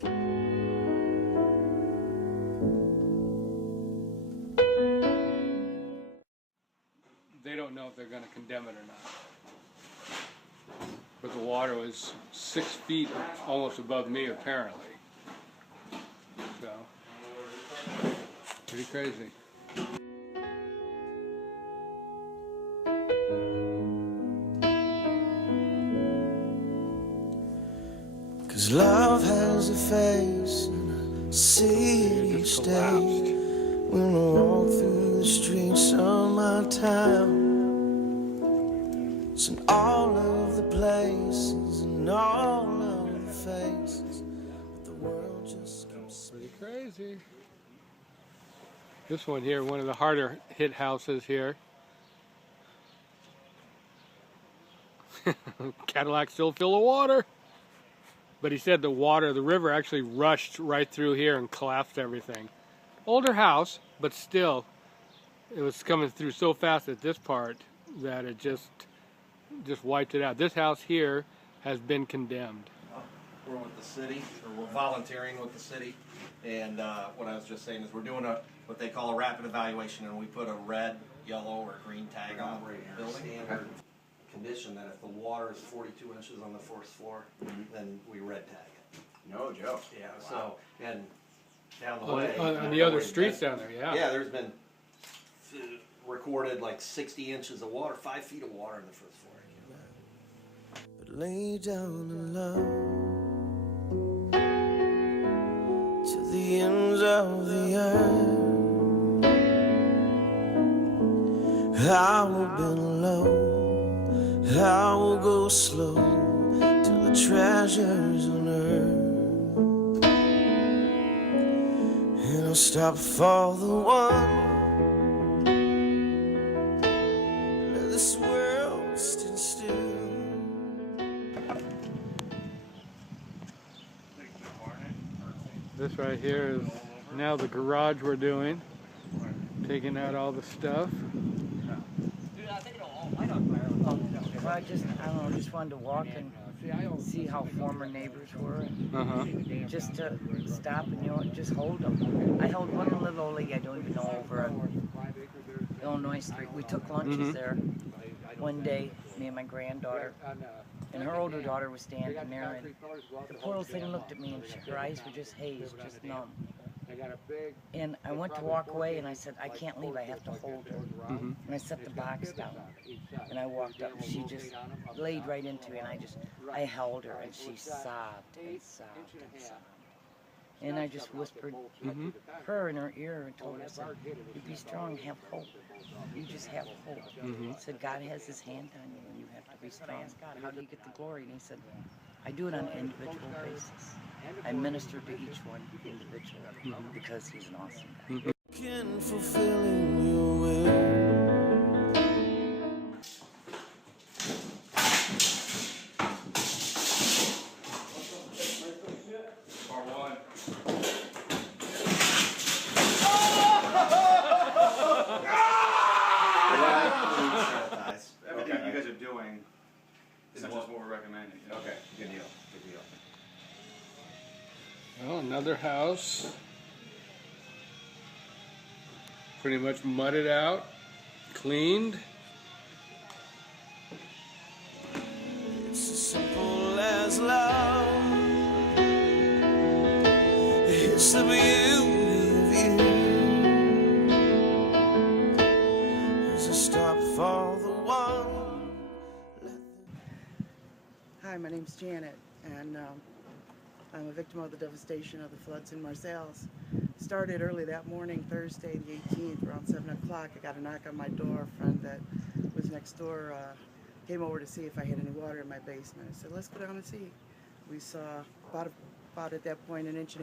They don't know if they're going to condemn it or not. But the water was 6 feet almost above me, apparently. So, pretty crazy. 'Cause love has a face and I see it each day when I walk through the streets of my town. It's in all of the places and all of the faces, but the world just keeps pretty crazy. This one here, one of the harder hit houses here. Cadillac still full of water. But he said the river actually rushed right through here and collapsed everything. Older house, but still, it was coming through so fast at this part that it just wiped it out. This house here has been condemned. We're with the city, or we're volunteering with the city, and what I was just saying is we're doing what they call a rapid evaluation, and we put a red, yellow, or green tag on the building. Standard condition that if the water is 42 inches on the first floor, then we red tag it. No joke. Yeah. Wow. So and down the way on the other streets down there, yeah. Yeah, there's been recorded like 60 inches of water, 5 feet of water in the first floor. but lay down in love to the ends of the earth. I will bend low, I will go slow till the treasures on earth, and I'll stop for the one. Let this world stand still. This right here is now the garage we're doing. Taking out all the stuff. Well, I don't know, just wanted to walk and see how former neighbors were, and just to stop and, just hold them. I held one little old lady I don't even know over on Illinois Street. We took lunches there one day, me and my granddaughter, and her older daughter was standing there, and the poor little thing looked at me, and her eyes were just hazed, just numb. And I went to walk away, and I said, I can't leave, I have to hold her. And I set the box down, and I walked up, and she just laid right into me, and I held her, and she sobbed and sobbed and sobbed. And I just whispered her in her ear and told her, I said, you be strong, have hope. You just have hope. I said, God has his hand on you, and you have to be strong. God, how do you get the glory? And he said, I do it on an individual basis. I minister to each one individually because he's an awesome guy. Can fulfilling your will. Everything you guys are doing is not just what we're recommending. Okay, good deal. Good deal. Well, another house. Pretty much mudded out, cleaned. It's as simple as love. It's the beauty of you. There's a stop for the one. Hi, my name's Janet, and I'm a victim of the devastation of the floods in Marseilles. Started early that morning, Thursday the 18th, around 7 o'clock. I got a knock on my door. A friend that was next door came over to see if I had any water in my basement. I said, let's go down and see. We saw about at that point 1.5 inches,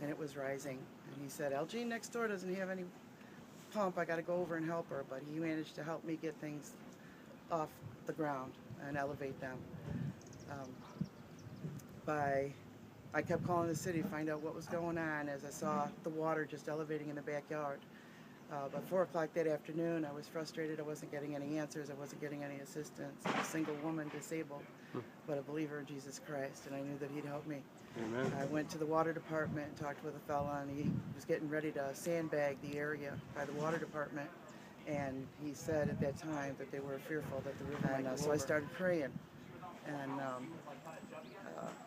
and it was rising. And he said, Elgene next door doesn't have any pump. I got to go over and help her. But he managed to help me get things off the ground and elevate them. I kept calling the city to find out what was going on as I saw the water just elevating in the backyard. By 4 o'clock that afternoon, I was frustrated. I wasn't getting any answers. I wasn't getting any assistance. I'm a single woman, disabled, but a believer in Jesus Christ, and I knew that he'd help me. Amen. I went to the water department and talked with a fella, and he was getting ready to sandbag the area by the water department, and he said at that time that they were fearful that the river might go over. So I started praying, and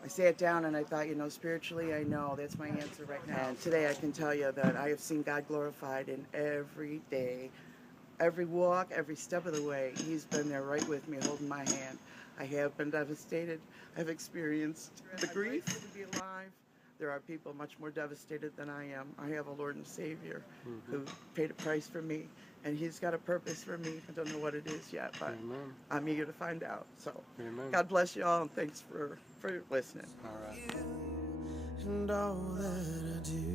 I sat down and I thought, you know, spiritually, I know that's my answer right now. And today I can tell you that I have seen God glorified in every day, every walk, every step of the way. He's been there right with me, holding my hand. I have been devastated. I've experienced the grief to be alive. There are people much more devastated than I am. I have a Lord and Savior who paid a price for me, and he's got a purpose for me. I don't know what it is yet, but Amen. I'm eager to find out. So Amen. God bless you all, and thanks for listening. All right. And all that I do.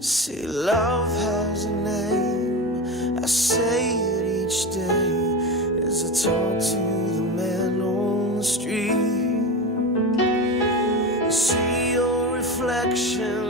See, love has a name. I say it each day as I talk to the man on the street. See your reflection